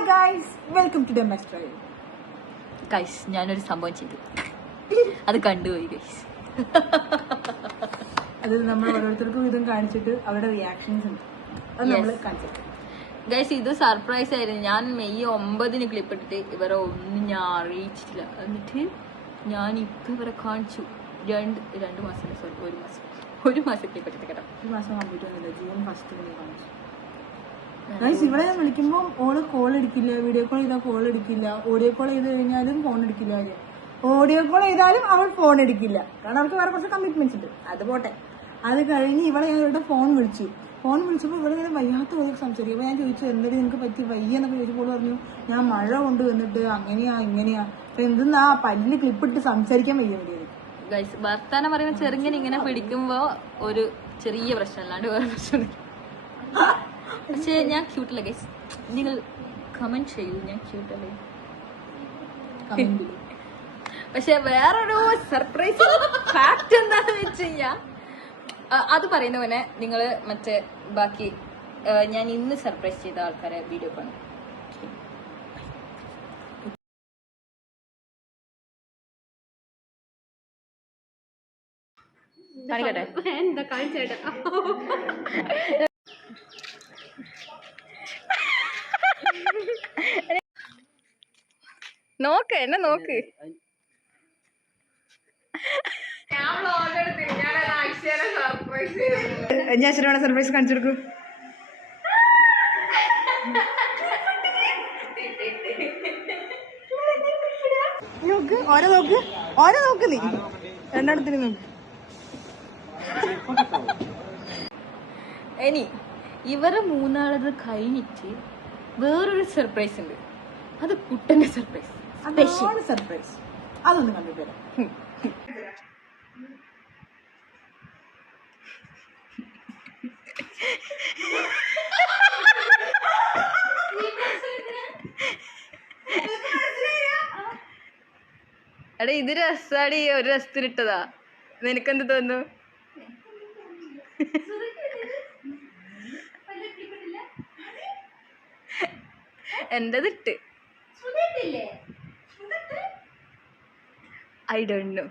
Hi guys, welcome to Demas drive. Guys, ഞാനൊരു സംഭവം ചെയ്തു, അത് കണ്ടുപോയി ഗൈസ്. അത് നമ്മൾ ഓരോരുത്തർക്കും ഇതും കാണിച്ചിട്ട് അവരുടെ റിയാക്ഷൻസ് ഉണ്ട്, അത് നമ്മൾ കാണിച്ചിട്ട്. ഗൈസ്, ഇത് സർപ്രൈസ് ആയിരുന്നു. ഞാൻ മെയ് 9 ക്ലിപ്പ് ഇട്ടിട്ട് ഇവരെ ഒന്നും ഞാൻ അറിയിച്ചിട്ടില്ല. എന്നിട്ട് ഞാൻ ഇപ്പൊ ഇവരെ കാണിച്ചു. രണ്ട് മാസം ഒരു മാസം ക്ലിപ്പ് ഇട്ടിട്ട് കേട്ടോ. ഒരു മാസം കംപ്ലീറ്റ് വന്നില്ല, ജൂൺ 1 കാണിച്ചു. ഗൈസ്, ഇവിടെ വിളിക്കുമ്പോൾ ഓള് കോൾ എടുക്കില്ല, വീഡിയോ കോൾ ചെയ്താൽ കോൾ എടുക്കില്ല, ഓഡിയോ കോൾ ചെയ്ത് കഴിഞ്ഞാലും ഫോൺ എടുക്കില്ല. ഓഡിയോ കോൾ ചെയ്താലും അവൾ ഫോൺ എടുക്കില്ല, കാരണം അവൾക്ക് വേറെ കുറച്ച് കമ്മിറ്റ്മെന്റ്സ് ഉണ്ട്. അത് പോട്ടെ. അത് കഴിഞ്ഞ് ഇവിടെ ഞാൻ ഇവരുടെ ഫോൺ വിളിച്ചപ്പോൾ ഇവിടെ ഇങ്ങനെ വയ്യാത്ത പോലെ സംസാരിക്കും. അപ്പോൾ ഞാൻ ചോദിച്ചു, എന്തൊരു നിങ്ങൾക്ക് പറ്റി വയ്യ എന്നൊക്കെ ചോദിച്ചപ്പോൾ പറഞ്ഞു, ഞാൻ മഴ കൊണ്ട് വന്നിട്ട് അങ്ങനെയാ ഇങ്ങനെയാ. അപ്പൊ എന്തെന്നാ പല്ലിൽ ക്ലിപ്പിട്ട് സംസാരിക്കാൻ വയ്യ വേണ്ടിയത്. ഗൈസ്, വർത്താനം പറയുമ്പോൾ ചെറുങ്ങനെ ഇങ്ങനെ പിടിക്കുമ്പോ ഒരു ചെറിയ പ്രശ്നം അല്ലാണ്ട് വേറെ പ്രശ്നമില്ല. പക്ഷെ ഞാൻ ക്യൂട്ടല്ല ഗൈസ്, നിങ്ങൾ കമന്റ് ചെയ്യൂ, ഞാൻ ക്യൂട്ടല്ലേ. പക്ഷെ വേറൊരു സർപ്രൈസ് ഫാക്ട് എന്താന്ന് വെച്ച് കഴിഞ്ഞാ, അത് പറയുന്ന പോലെ നിങ്ങള് മറ്റേ ബാക്കി ഞാൻ ഇന്ന് സർപ്രൈസ് ചെയ്ത ആൾക്കാരെ വീഡിയോ കാണും. കാണിക്കട്ടെ? എന്താ കാണിച്ചേട്ടാ? നോക്ക്, എന്നെ നോക്ക്. ഞാൻ ശരിയാണ് സർപ്രൈസ് കാണിച്ചു കൊടുക്കും. ഓരോ നോക്ക് നീ രണ്ടെണ്ണത്തിന് നോക്ക്. ഇനി ഇവരെ മൂന്നാളത് കഴിഞ്ഞിട്ട് വേറൊരു സർപ്രൈസ് ഉണ്ട്. അത് കുട്ടന്റെ സർപ്രൈസ്, സർപ്രൈസ്. അതൊന്നും കണ്ടിട്ട് വരാം. എടാ, ഇത് രസാടി, ഒരു രസത്തിനിട്ടതാ. നിനക്കെന്ത് തോന്നുന്നു? എന്റേതിട്ട് ഐ ഡോണ്ട് നോ.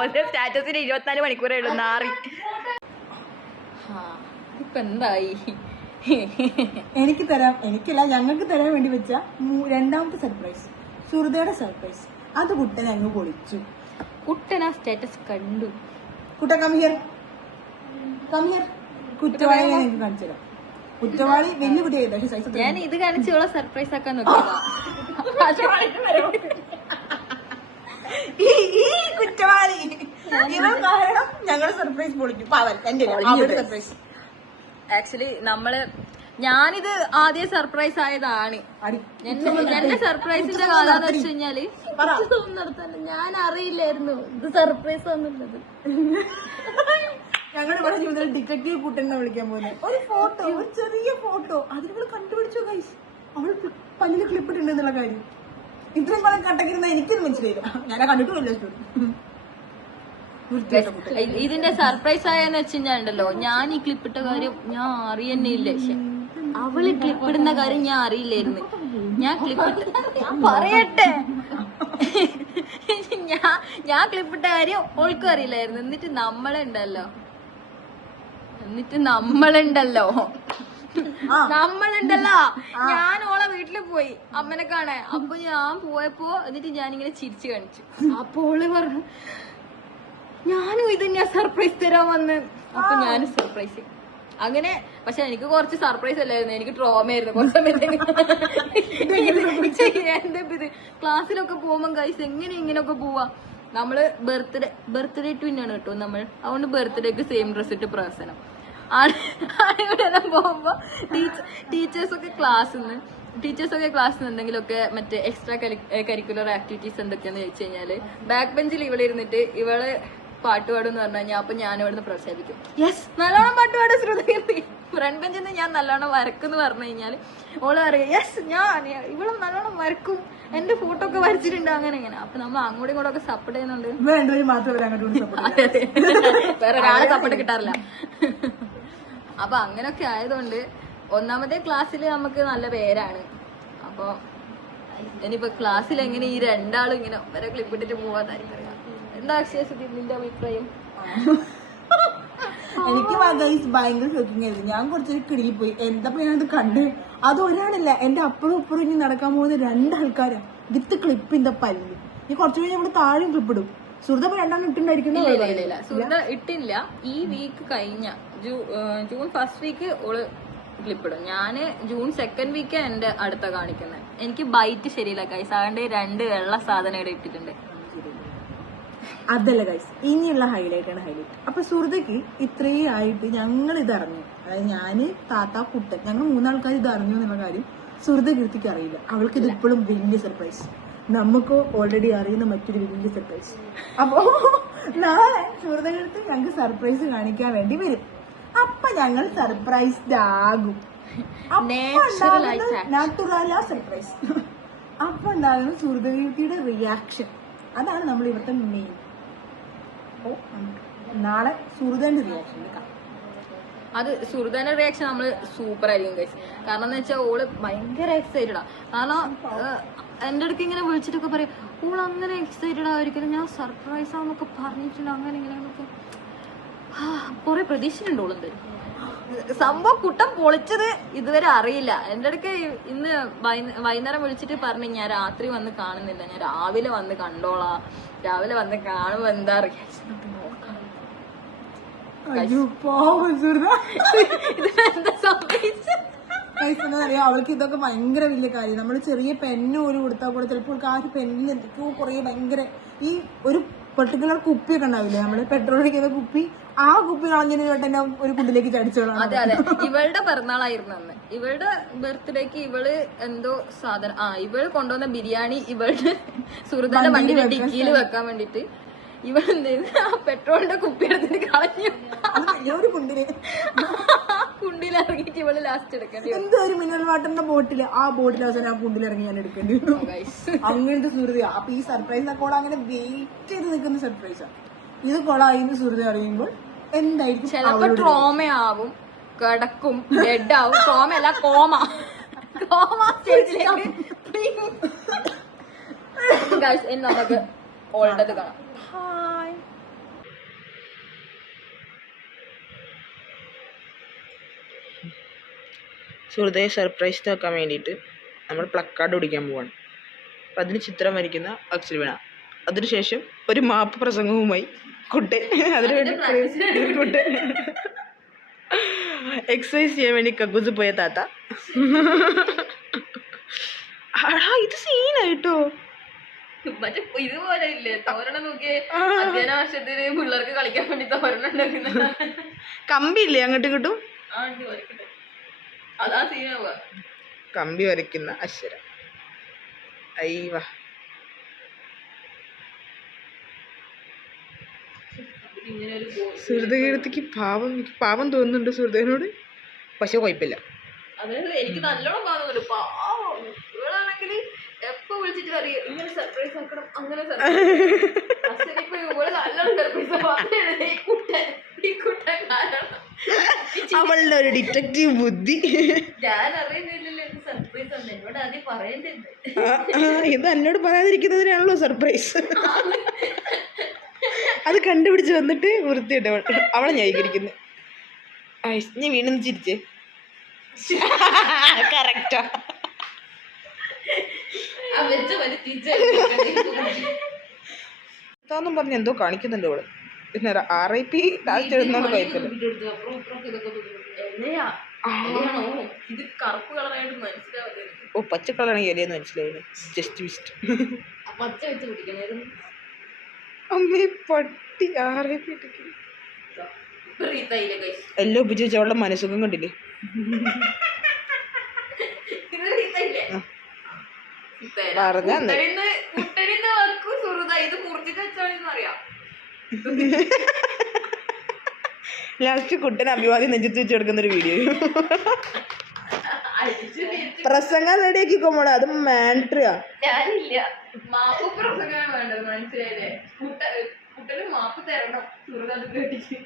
ഓരോ സ്റ്റാറ്റസിന് 24 മണിക്കൂറേ ഉള്ളൂ. നാറി. ഇപ്പൊ എന്തായി? എനിക്ക് തരാം, എനിക്കല്ല ഞങ്ങൾക്ക് തരാൻ വേണ്ടി വെച്ച രണ്ടാമത്തെ സർപ്രൈസ്, സുഹൃതയുടെ സർപ്രൈസ്. അത് കുട്ടൻ അങ്ങ് പൊളിച്ചു. കുട്ടൻ ആ സ്റ്റാറ്റസ് കണ്ടു. കുട്ട കമ്മിയർ കുറ്റവാളി ഞാൻ എനിക്ക് കാണിച്ചു തരാം. കുറ്റവാളി വലിയ കുട്ടിയായിരുന്നു, പക്ഷെ സൈസ് ഞാൻ ഇത് കാണിച്ചോളെ സർപ്രൈസ് ആക്കാൻ നോക്കിയതാ. ഈ കുറ്റവാളി ഇവൻ കാരണം ഞങ്ങളുടെ സർപ്രൈസ് പൊളിക്കും. പാവൻ എന്റെ സർപ്രൈസ്. ആക്ച്വലി ഞാനിത് ആദ്യം സർപ്രൈസ് ആയതാണ്. എന്റെ സർപ്രൈസിന്റെ കാലാന്ന് വെച്ച് കഴിഞ്ഞാല് ഞാൻ അറിയില്ലായിരുന്നു ഇത് സർപ്രൈസ് ആണെന്നുള്ളത്. ഞങ്ങളിവിടെ ജീവിതത്തിൽ ഡിറ്റക്റ്റീവ് കുട്ടനെ വിളിക്കാൻ പോകുന്നത്. ഒരു ഫോട്ടോ, ഒരു ചെറിയ ഫോട്ടോ, അതിന് കണ്ടുപിടിച്ചു ഗൈസ്. അവൾ പല്ലിന് ക്ലിപ്പിട്ടുണ്ടെന്നുള്ള കാര്യം ഇത്രയും കാലം കണ്ടക്കിരുന്ന എനിക്കൊന്നും മനസ്സിലായില്ല. ഞാൻ കണ്ടിട്ടുമില്ല. ഇതിന്റെ സർപ്രൈസ് ആയെന്ന് വെച്ച് കഴിഞ്ഞാണ്ടല്ലോ, ഞാൻ ഈ ക്ലിപ്പിട്ട കാര്യം ഞാൻ അറിയന്നെ ഇല്ല. പക്ഷെ അവള് ക്ലിപ്പിടുന്ന കാര്യം ഞാൻ അറിയില്ലായിരുന്നു. ഞാൻ പറയട്ടെ, ഞാൻ ക്ലിപ്പിട്ട കാര്യം ഓൾക്കും അറിയില്ലായിരുന്നു. എന്നിട്ട് നമ്മളുണ്ടല്ലോ ഞാൻ ഓളെ വീട്ടില് പോയി അമ്മനെ കാണാൻ. അപ്പൊ ഞാൻ പോയപ്പോ എന്നിട്ട് ഞാനിങ്ങനെ ചിരിച്ചു കാണിച്ചു. അപ്പൊ ഓള് പറഞ്ഞു, ഞാനും ഇത് ഞാൻ സർപ്രൈസ് തരാൻ വന്ന്. അപ്പൊ ഞാനും സർപ്രൈസ് അങ്ങനെ. പക്ഷെ എനിക്ക് കുറച്ച് സർപ്രൈസ് അല്ലായിരുന്നു, എനിക്ക് ട്രോമയായിരുന്നു കുറച്ച് എന്താ ഇത്. ക്ലാസ്സിലൊക്കെ പോകുമ്പോ ഗൈസ് എങ്ങനെ ഇങ്ങനെയൊക്കെ പോവാ. നമ്മള് ബർത്ത്ഡേ ട്വിന്നാണ് കേട്ടോ നമ്മൾ. അതുകൊണ്ട് ബർത്ത്ഡേക്ക് സെയിം ഡ്രസ് ഇട്ട് പ്രസനം ആണെല്ലാം പോകുമ്പോ ടീച്ചേഴ്സൊക്കെ ക്ലാസ്സിൽ എന്തെങ്കിലുമൊക്കെ മറ്റേ എക്സ്ട്രാ കരിക്കുലർ ആക്ടിവിറ്റീസ് എന്തൊക്കെയാന്ന് ചോദിച്ചു കഴിഞ്ഞാല് ബാക്ക് ബെഞ്ചിൽ ഇവളിരുന്നിട്ട് ഇവള് പാട്ട് പാടും എന്ന് പറഞ്ഞു കഴിഞ്ഞാൽ അപ്പൊ ഞാൻ ഇവിടുന്ന് പ്രസവിക്കും. യെസ്, നല്ലോണം പാട്ട് പാടും ശ്രുതി. ഫ്രണ്ട് ബെഞ്ചിൽ നിന്ന് ഞാൻ നല്ലോണം വരക്കും പറഞ്ഞു കഴിഞ്ഞാൽ ഓള് പറയും യെസ് ഞാൻ ഇവിടെ നല്ലോണം വരക്കും, എന്റെ ഫോട്ടോ ഒക്കെ വരച്ചിട്ടുണ്ട് അങ്ങനെ ഇങ്ങനെ. അപ്പൊ നമ്മൾ അങ്ങോട്ടും ഇങ്ങോട്ടും ഒക്കെ സപ്പോർട്ട് ചെയ്യുന്നുണ്ട്. വേറെ ഒരാളെ സപ്പോർട്ട് കിട്ടാറില്ല. അപ്പൊ അങ്ങനൊക്കെ ആയതുകൊണ്ട് ഒന്നാമത്തെ ക്ലാസ്സിൽ നമുക്ക് നല്ല പേരാണ്. അപ്പൊ ഇനിയിപ്പോ ക്ലാസ്സിൽ എങ്ങനെ ഈ രണ്ടാളും ഇങ്ങനെ ഒരേ ക്ലിപ്പ് ഇട്ടിട്ട് പോവാതായിരിക്കും. എന്താ അക്ഷയ നിന്റെ അഭിപ്രായം? എനിക്ക് ഭയങ്കര ഷോക്കിംഗ് ആയിരുന്നു. ഞാൻ കുറച്ചൊരു കിടിയിൽ പോയി. എന്താ ഞാനത് കണ്ട്, അത് ഒരാളില്ല, എന്റെ അപ്പുറം ഇപ്പുറം ഇനി നടക്കാൻ പോകുന്ന രണ്ടാൾക്കാരാ വിത്ത് ക്ലിപ്പിന്റെ പല്ല്. ഈ കുറച്ചു കഴിഞ്ഞാൽ നമ്മള് താഴെയും ക്ലിപ്പ് ഇടും. സുഹൃത്ത് രണ്ടാം ഇട്ടുണ്ടായിരിക്കുന്നു. സുഹൃത്ത് ഇട്ടില്ല. ഈ വീക്ക് കഴിഞ്ഞ ജൂൺ ഫസ്റ്റ് വീക്ക് ഓള് ക്ലിപ്പ് ഇടും. ഞാന് ജൂൺ സെക്കൻഡ് വീക്ക് എന്റെ അടുത്ത കാണിക്കുന്നത്. എനിക്ക് ബൈറ്റ് ശരിയില്ല ഗൈസ്, അതുകൊണ്ട് 2 വെള്ള സാധനം ഇവിടെ ഇട്ടിട്ടുണ്ട്. അതല്ല ഗൈസ്, ഇനിയുള്ള ഹൈലൈറ്റ് ആണ് ഹൈലൈറ്റ്. അപ്പൊ സുഹൃത്തേക്ക് ഇത്രയും ആയിട്ട് ഞങ്ങൾ ഇത് അറിഞ്ഞു, അതായത് ഞാന്, താത്ത, കുട്ടൻ, ഞങ്ങൾ 3 ആൾക്കാർ ഇത് അറിഞ്ഞു എന്നുള്ള കാര്യം സുഹൃത്തെ കീർത്തിക്ക് അറിയില്ല. അവൾക്ക് ഇത് ഇപ്പോഴും വലിയ സർപ്രൈസ്. നമുക്കോ ഓൾറെഡി അറിയുന്ന മറ്റൊരു വലിയ സർപ്രൈസ്. അപ്പോ നാളെ സുഹൃത്തെ കീർത്തി ഞങ്ങൾക്ക് സർപ്രൈസ് കാണിക്കാൻ വേണ്ടി വരും. അപ്പൊ ഞങ്ങൾ സർപ്രൈസ്ഡ് ആകും. Natural surprise. അപ്പൊ ഉണ്ടാകുന്ന സുഹൃത്തെ കീർത്തിയുടെ റിയാക്ഷൻ, അതാണ് നമ്മൾ ഇവിടുത്തെ മെയിൻ. നാളെ സുഹൃതന്റെ റിയാക്ഷൻ എടുക്കാം. അത് സുഹൃതന്റെ റിയാക്ഷൻ നമ്മള് സൂപ്പർ ആയിരിക്കും ഗൈസ്. കാരണം എന്ന് വെച്ചാൽ ഓള് ഭയങ്കര എക്സൈറ്റഡാ. കാരണം എന്റെ അടുക്ക് ഇങ്ങനെ വിളിച്ചിട്ടൊക്കെ പറയും ഓള് അങ്ങനെ എക്സൈറ്റഡ് ആയിരിക്കും, ഞാൻ സർപ്രൈസ് ആന്നൊക്കെ പറഞ്ഞിട്ടുണ്ട്, അങ്ങനെ ഇങ്ങനെയൊക്കെ കൊറേ പ്രതീക്ഷിച്ചിട്ടുണ്ട് ഓളെന്ത് സംഭവം. കുട്ടം പൊളിച്ചത് ഇതുവരെ അറിയില്ല. എന്റെ അടുക്ക് ഇന്ന് വൈകുന്നേരം വിളിച്ചിട്ട് പറഞ്ഞു ഞാൻ രാത്രി വന്ന് കാണുന്നില്ല, ഞാൻ രാവിലെ വന്ന് കണ്ടോളാം, രാവിലെ വന്ന് കാണുമ്പോ എന്താ റിയാക്ഷൻ നോക്കാം. അറിയാം, അവൾക്ക് ഇതൊക്കെ ഭയങ്കര വലിയ കാര്യം. നമ്മൾ ചെറിയ പെന്ന് പോലും കൊടുത്താൽ കൂടെ ചിലപ്പോൾ ആ ഒരു പെന്നിൽ എന്തൊക്കെയോ കുറെ ഭയങ്കര ഈ ഒരു പെർട്ടിക്കുലർ കുപ്പിയൊക്കെ ഉണ്ടാവില്ലേ, നമ്മള് പെട്രോൾ ഒഴിക്കുന്ന കുപ്പി, ആ കുപ്പി കളഞ്ഞതിന് കേട്ടെന്നെ ഒരു കുണ്ടിലേക്ക് ചടിച്ചോളാം. അതെ അതെ, ഇവളുടെ പിറന്നാളായിരുന്നു അന്ന്. ഇവളുടെ ബർത്ത്ഡേക്ക് ഇവള് എന്തോ സാധനം ഇവള് കൊണ്ടുവന്ന ബിരിയാണി ഇവളുടെ സുഹൃത്തിന്റെ വണ്ടിയുടെ ഡിക്കിയിൽ വെക്കാൻ വേണ്ടിട്ട് ഇവളെന്ത് ആ പെട്രോളിന്റെ കുപ്പി എടുത്തിട്ട് കളഞ്ഞു. കുണ്ടിലിറങ്ങിട്ട് ഇവള് ലാസ്റ്റ് എടുക്കേണ്ടി എന്തോ ഒരു മിനറൽ വാട്ടറിന്റെ ബോട്ടില്, ആ ബോട്ടിൽ അവസാനം ആ കുണ്ടിലിറങ്ങി ഞാൻ എടുക്കേണ്ടി വരും. അങ്ങനത്തെ സുഹൃത്തിയാ. അപ്പൊ ഈ സർപ്രൈസ് കോള അങ്ങനെ വെയിറ്റ് ചെയ്ത് നിൽക്കുന്ന സർപ്രൈസാണ്. ഇത് കൊളായിന്ന് സുഹൃത്തി അറിയുമ്പോൾ എന്തായിരിക്കും? ചിലപ്പോ ട്രോമയാവും, കിടക്കും, ഡെഡ് ആവും. ട്രോമ അല്ല, കോമ. നമുക്ക് ഓൾഡത് കാണാം. ഹായ്. സുഹൃത്തെ സർപ്രൈസ് ആക്കാൻ വേണ്ടിയിട്ട് നമ്മൾ പ്ലക്കാർഡ് ഓടിക്കാൻ പോവാണ്. അപ്പം അതിന് ചിത്രം വരയ്ക്കുന്ന അക്ഷര വീണ. അതിനുശേഷം ഒരു മാപ്പ് പ്രസംഗവുമായി കുട്ടൻ, അതിനുവേണ്ടി കുട്ടൻ എക്സസൈസ് ചെയ്യാൻ വേണ്ടി കക്കൂസ് പോയ താത്ത. ഇത് സീനായിട്ടോ. മറ്റേ ഇതുപോലെ ഇല്ലേ തോരണം നോക്കിയേ, അധ്യയന വർഷത്തിന് പിള്ളേർക്ക് കളിക്കാൻ വേണ്ടി തോരണം ഉണ്ടാക്കുന്ന കമ്പിയില്ലേ അങ്ങോട്ട് കിട്ടും, അതാ സീനാവുക. കമ്പി വരയ്ക്കുന്ന അക്ഷരം. അയ്യവ സുഹൃതകീർത്തിക്ക് പാവം തോന്നുന്നുണ്ട് സുഹൃതനോട്, പക്ഷെ കുഴപ്പമില്ല. അതായത് എനിക്ക് നല്ലോണം പാവുന്നുണ്ട്. പാവം ഇവളാണെങ്കിൽ എപ്പോ വിളിച്ചിട്ട് പറയും ഇങ്ങനെ സർപ്രൈസ് ആക്കണം, അങ്ങനെ അവളുടെ ഒരു ഡിറ്റക്റ്റീവ് ബുദ്ധി. ഞാൻ അറിയുന്നില്ലല്ലോ സർപ്രൈസ് ആണ്, എന്നോട് ആദ്യം പറയേണ്ടത്. ഇത് എന്നോട് പറയാതിരിക്കുന്നതിനാണല്ലോ സർപ്രൈസ്. അത് കണ്ടുപിടിച്ച് വന്നിട്ട് വൃത്തിയിട്ട് അവളെ ന്യായീകരിക്കുന്നു. നീ വീണ്ടും ചിരിച്ചേ. കറക്റ്റാ. ും പറഞ്ഞ് എന്തോ കാണിക്കുന്നുണ്ട് അവള്. പിന്നെ RIP ലാസ്റ്റ് എഴുതുന്നോണ്ട് കുഴപ്പമില്ല. ഓ പച്ച കളറാണെങ്കിൽ എലിയെന്ന് മനസ്സിലായില്ലേ. Just mist. അമ്മേ പട്ടി. RIP എല്ലാം ഉപയോഗിച്ച് അവളുടെ മനസ്സുഖം കണ്ടില്ലേ. ലാസ്റ്റ് കുട്ടൻ അഭിവാദ്യം നെഞ്ചത്ത് വെച്ച് കൊടുക്കുന്നൊരു വീഡിയോ. പ്രസംഗം റെഡിയാക്കിക്കോ മോളെ, അത് മാൻഡ്രിയാ. ഞാനില്ല, മാപ്പ് പ്രസംഗമാണ് വേണ്ടത്, മനസ്സിലായില്ലേ? കുട്ടന് മാപ്പ് തരണം സുഹൃത്ത് കേട്ടിട്ട്.